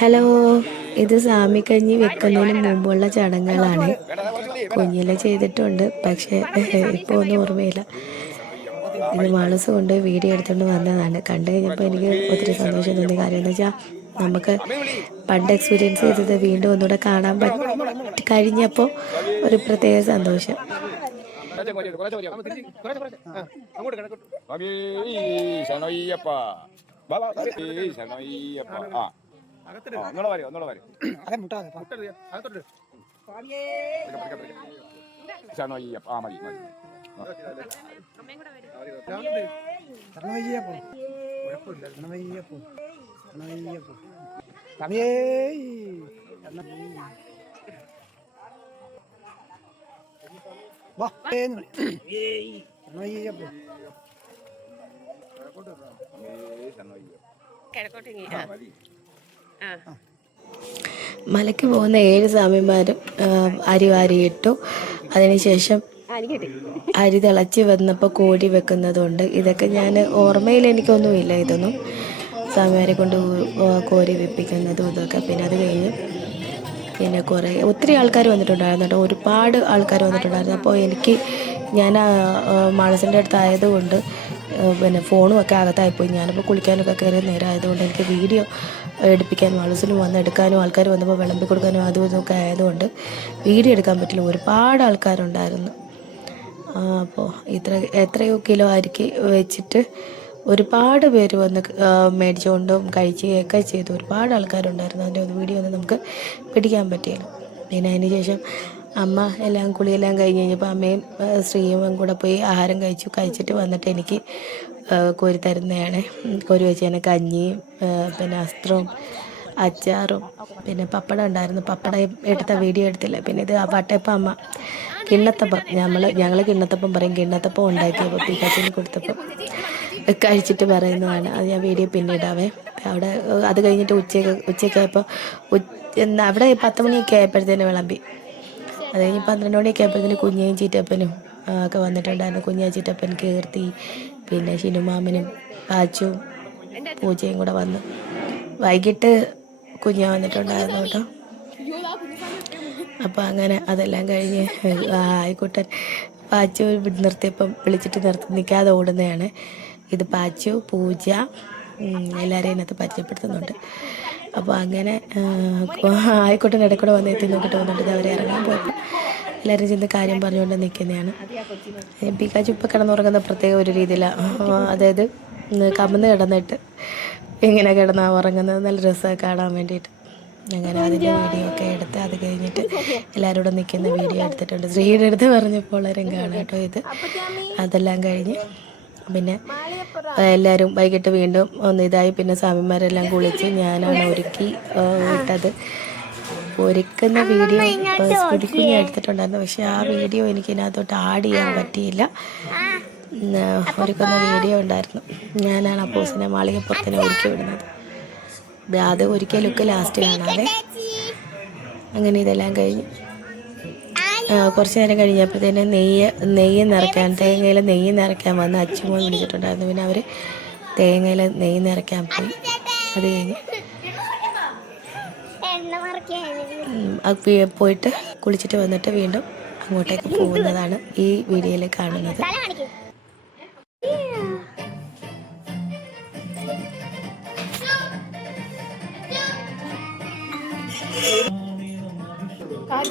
Hello, ഇത് സാമിക്കഞ്ഞി വെക്കുന്നതിന് മുമ്പുള്ള ചടങ്ങുകളാണ്. കുഞ്ഞിലെ ചെയ്തിട്ടുണ്ട്, പക്ഷേ ഇപ്പോൾ ഒന്നും ഓർമ്മയില്ല. ഇത് മാളൂസ് കൊണ്ട് വീഡിയോ എടുത്തുകൊണ്ട് വന്നതാണ്. കണ്ടു കഴിഞ്ഞപ്പോൾ എനിക്ക് ഒത്തിരി സന്തോഷം തോന്നി. കാര്യം എന്ന് വെച്ചാൽ നമുക്ക് പണ്ട് എക്സ്പീരിയൻസ് ചെയ്തത് വീണ്ടും ഒന്നുകൂടെ കാണാൻ കഴിഞ്ഞപ്പോൾ ഒരു പ്രത്യേക സന്തോഷം. മലയ്ക്ക് പോകുന്ന 7 സ്വാമിമാരും അരി വാരിയിട്ടു. അതിനുശേഷം അരി തിളച്ച് വന്നപ്പോൾ കോരി വെക്കുന്നതുണ്ട്. ഇതൊക്കെ ഞാൻ ഓർമ്മയിൽ എനിക്കൊന്നുമില്ല. ഇതൊന്നും സ്വാമിമാരെ കൊണ്ട് കോരി വെപ്പിക്കുന്നതും ഇതൊക്കെ. പിന്നെ അത് കഴിഞ്ഞ് പിന്നെ ഒത്തിരി ആൾക്കാർ വന്നിട്ടുണ്ടായിരുന്നു കേട്ടോ. ഒരുപാട് ആൾക്കാർ വന്നിട്ടുണ്ടായിരുന്നു. അപ്പോൾ ഞാൻ മാളസിൻ്റെ അടുത്തായതുകൊണ്ട് പിന്നെ ഫോണും ഒക്കെ അകത്തായിപ്പോയി. ഞാനിപ്പോൾ കുളിക്കാനൊക്കെ കയറിയ നേരം ആയതുകൊണ്ട് എനിക്ക് വീഡിയോ എടുപ്പിക്കാൻ മാളസിനും വന്ന് എടുക്കാനും ആൾക്കാർ വന്നപ്പോൾ വിളമ്പി കൊടുക്കാനും അതും ഇതൊക്കെ ആയതുകൊണ്ട് വീഡിയോ എടുക്കാൻ പറ്റില്ല. ഒരുപാട് ആൾക്കാരുണ്ടായിരുന്നു. അപ്പോൾ എത്രയോ കിലോ അരിക്ക് വെച്ചിട്ട് ഒരുപാട് പേര് വന്ന് മേടിച്ചുകൊണ്ടും കഴിക്കുകയൊക്കെ ചെയ്തു. ഒരുപാട് ആൾക്കാരുണ്ടായിരുന്നു. അതിൻ്റെ ഒരു വീഡിയോ ഒന്നും നമുക്ക് പിടിക്കാൻ പറ്റിയില്ല. പിന്നെ അതിന് ശേഷം അമ്മ കുളിയെല്ലാം കഴിഞ്ഞ് കഴിഞ്ഞപ്പോൾ അമ്മയും ശ്രീയും കൂടെ പോയി ആഹാരം കഴിച്ചിട്ട് വന്നിട്ട് എനിക്ക് കോരി തരുന്നതാണ്. കോരി വെച്ച് തന്നെ കഞ്ഞിയും പിന്നെ അസ്ത്രവും അച്ചാറും പിന്നെ പപ്പടം ഉണ്ടായിരുന്നു. പപ്പടം എടുത്ത വീഡിയോ എടുത്തില്ല. പിന്നെ ഇത് വട്ടയപ്പം അമ്മ കിണ്ണത്തപ്പം ഞങ്ങൾ കിണ്ണത്തപ്പം പറയും. കിണ്ണത്തപ്പം ഉണ്ടാക്കിയപ്പോൾ പിക്കാച്ചിന് കൊടുത്തപ്പം കഴിച്ചിട്ട് പറയുന്നതാണ്. അത് ഞാൻ വീഡിയോ പിന്നിടാവേ. അവിടെ അത് കഴിഞ്ഞിട്ട് ഉച്ചയ്ക്കായപ്പോൾ അവിടെ 10 മണിയൊക്കെ ആയപ്പോഴത്തേന് വിളമ്പി. അത് കഴിഞ്ഞ് 12 മണിയൊക്കെ ആയപ്പോഴത്തേന് കുഞ്ഞയും ചീറ്റപ്പനും ഒക്കെ വന്നിട്ടുണ്ടായിരുന്നു. കുഞ്ഞ ചീറ്റപ്പൻ, കീർത്തി, പിന്നെ ഷിനുമാമനും പാച്ചും പൂജയും കൂടെ വന്നു. വൈകിട്ട് കുഞ്ഞ വന്നിട്ടുണ്ടായിരുന്നു കേട്ടോ. അപ്പോൾ അങ്ങനെ അതെല്ലാം കഴിഞ്ഞ് ആയിക്കോട്ടെ. പാച്ചു വിളിച്ചിട്ട് നിൽക്കാതെ ഓടുന്നതാണ്. ഇത് പാച്ചു, പൂജ, എല്ലാവരെയും ഇതിനകത്ത് പരിചയപ്പെടുത്തുന്നുണ്ട്. അപ്പോൾ അങ്ങനെ ആയിക്കോട്ടെ ഇടയ്ക്കൂടെ വന്ന് എത്തി നോക്കിയിട്ട് വന്നിട്ട് അവരെ ഇറങ്ങാൻ പോയപ്പോൾ എല്ലാവരും ചെന്ന് കാര്യം പറഞ്ഞുകൊണ്ട് നിൽക്കുന്നതാണ്. പിക്കാച്ചു ഇപ്പോൾ കിടന്നുറങ്ങുന്ന പ്രത്യേക ഒരു രീതിയിലാണ്. അതായത് കമന്ന് കിടന്നിട്ട് ഇങ്ങനെ കിടന്നാണ് ഉറങ്ങുന്നത്. നല്ല രസമൊക്കെ കാണാൻ വേണ്ടിയിട്ട്. അങ്ങനെ അതിൻ്റെ വീഡിയോ ഒക്കെ എടുത്ത് അത് കഴിഞ്ഞിട്ട് എല്ലാവരോടും നിൽക്കുന്ന വീഡിയോ എടുത്തിട്ടുണ്ട്. ശ്രീയുടെ അടുത്ത് പറഞ്ഞപ്പോൾ എല്ലാവരും കാണാം കേട്ടോ. ഇത് അതെല്ലാം കഴിഞ്ഞ് പിന്നെ എല്ലാവരും വൈകിട്ട് വീണ്ടും ഇതായി. പിന്നെ സ്വാമിമാരെല്ലാം കുളിച്ച് ഞാനാണ് ഒരുക്കി ഇട്ടത്. ഒരുക്കുന്ന വീഡിയോ സ്മൃതിക്കുഞ്ഞ് എടുത്തിട്ടുണ്ടായിരുന്നു. പക്ഷേ ആ വീഡിയോ എനിക്ക് ഇതിനകത്തോട്ട് ആഡ് ചെയ്യാൻ പറ്റിയില്ല. ഒരുക്കുന്ന വീഡിയോ ഉണ്ടായിരുന്നു. ഞാനാണ് അപ്പോസിനെ മാളികപ്പുറത്തിനെ ഒരുക്കി വിടുന്നത്. അത് ഒരിക്കൽ ലുക്ക് ലാസ്റ്റ് കാണാതെ. അങ്ങനെ ഇതെല്ലാം കഴിഞ്ഞ് കുറച്ച് നേരം കഴിഞ്ഞപ്പോഴത്തേന് നെയ്യ് നിറയ്ക്കാൻ തേങ്ങയിൽ നെയ്യ് നിറയ്ക്കാൻ വന്ന് അച്ചുമോൻ വിളിച്ചിട്ടുണ്ടായിരുന്നു. പിന്നെ അവർ തേങ്ങയിൽ നെയ്യ് നിറയ്ക്കാൻ പോയി. അത് കഴിഞ്ഞ് പോയിട്ട് കുളിച്ചിട്ട് വന്നിട്ട് വീണ്ടും അങ്ങോട്ടേക്ക് പോകുന്നതാണ് ഈ വീഡിയോയിൽ കാണുന്നത്.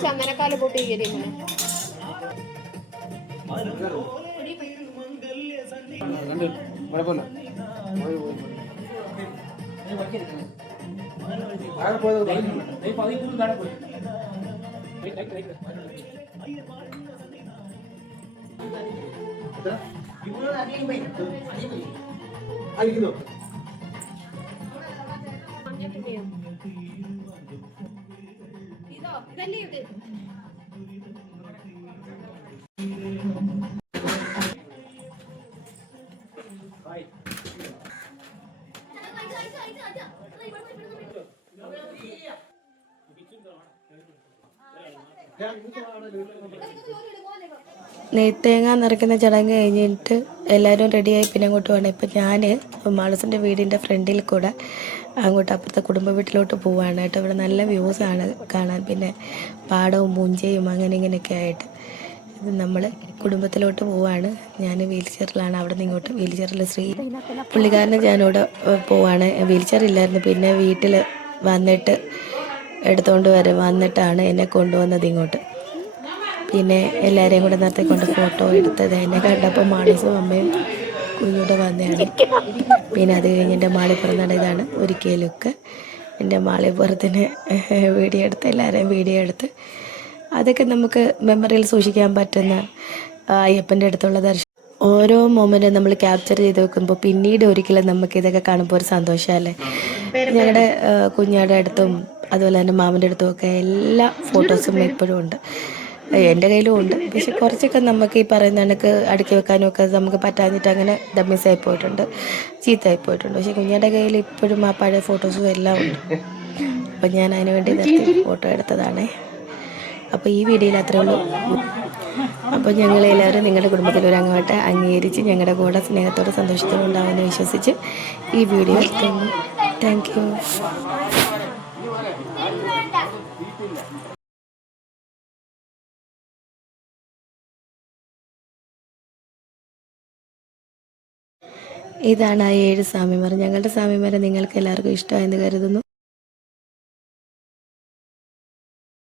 ചന്ദനക്കാല് പൊട്ടി അടിക്കുന്നു. ഇതല്ലേ ഇത് നെയ്ത്തേങ്ങ നിറയ്ക്കുന്ന ചടങ്ങ് കഴിഞ്ഞിട്ട് എല്ലാവരും റെഡിയായി പിന്നെ അങ്ങോട്ട് വേണം. ഇപ്പം ഞാൻ മാളസിൻ്റെ വീടിൻ്റെ ഫ്രണ്ടിൽ കൂടെ അങ്ങോട്ട് അപ്പുറത്തെ കുടുംബ വീട്ടിലോട്ട് പോവാണ് കേട്ടോ. ഇവിടെ നല്ല വ്യൂസാണ് കാണാൻ, പിന്നെ പാടവും പൂഞ്ചയും അങ്ങനെ ഇങ്ങനെയൊക്കെ ആയിട്ട്. ഇത് നമ്മൾ കുടുംബത്തിലോട്ട് പോവാണ്. ഞാൻ വീൽ ചെയറിലാണ് അവിടെ നിന്ന് ഇങ്ങോട്ട്. വീൽ ചെയറിൽ പുള്ളിക്കാരനെ ഞാനിവിടെ പോവാണ്. വീൽ ചെയർ ഇല്ലായിരുന്നു, പിന്നെ വീട്ടിൽ വന്നിട്ട് എടുത്തുകൊണ്ട് വന്നിട്ടാണ് എന്നെ കൊണ്ടുവന്നത് ഇങ്ങോട്ട്. പിന്നെ എല്ലാവരെയും കൂടെ നിർത്തിക്കൊണ്ട് ഫോട്ടോ എടുത്തത് എന്നെ കണ്ടപ്പോൾ മാണീസും അമ്മയും കുഞ്ഞൂടെ വന്നതാണ്. പിന്നെ അത് കഴിഞ്ഞ് എൻ്റെ മാളിപ്പുറം ഇതാണ് ഒരിക്കലൊക്കെ എൻ്റെ മാളിപ്പുറത്തിന് വീഡിയോ എടുത്ത്, എല്ലാവരെയും വീഡിയോ എടുത്ത്, അതൊക്കെ നമുക്ക് മെമ്മറിയിൽ സൂക്ഷിക്കാൻ പറ്റുന്ന അയ്യപ്പൻ്റെ അടുത്തുള്ള ദർശനം. ഓരോ മൊമെൻറ്റും നമ്മൾ ക്യാപ്ചർ ചെയ്ത് വെക്കുമ്പോൾ പിന്നീട് ഒരിക്കലും നമുക്ക് ഇതൊക്കെ കാണുമ്പോൾ ഒരു സന്തോഷമല്ലേ. ഞങ്ങളുടെ കുഞ്ഞാടെ അടുത്തും അതുപോലെ തന്നെ മാമൻ്റെ അടുത്തും ഒക്കെ എല്ലാ ഫോട്ടോസും ഇപ്പോഴും ഉണ്ട്, എൻ്റെ കയ്യിലും ഉണ്ട്. പക്ഷെ കുറച്ചൊക്കെ നമുക്ക് ഈ പറയുന്ന കണക്ക് അടുക്കി വെക്കാനും ഒക്കെ നമുക്ക് പറ്റാഞ്ഞിട്ട് അങ്ങനെ മിസ്സായി പോയിട്ടുണ്ട്, ചീത്തയായി പോയിട്ടുണ്ട്. പക്ഷെ കുഞ്ഞാടെ കയ്യിൽ ഇപ്പോഴും ആ പഴയ ഫോട്ടോസും എല്ലാം ഉണ്ട്. അപ്പം ഞാൻ അതിന് വേണ്ടി നിർത്തി ഫോട്ടോ എടുത്തതാണേ. അപ്പോൾ ഈ വീഡിയോയിൽ അത്രേ ഉള്ളൂ. അപ്പോൾ ഞങ്ങളെല്ലാവരും നിങ്ങളുടെ കുടുംബത്തിൽ ഒരു അംഗമായിട്ട് അംഗീകരിച്ച് ഞങ്ങളുടെ കൂടെ സ്നേഹത്തോടെ സന്തോഷത്തോടെ ഉണ്ടാവുമെന്ന് വിശ്വസിച്ച് ഈ വീഡിയോ എടുത്തുള്ളൂ. Thank you. ഇതാണ് ആ 7 സ്വാമിമാർ. ഞങ്ങളുടെ സ്വാമിമാരെ നിങ്ങൾക്ക് എല്ലാവർക്കും ഇഷ്ടമായെന്ന് കരുതുന്നു.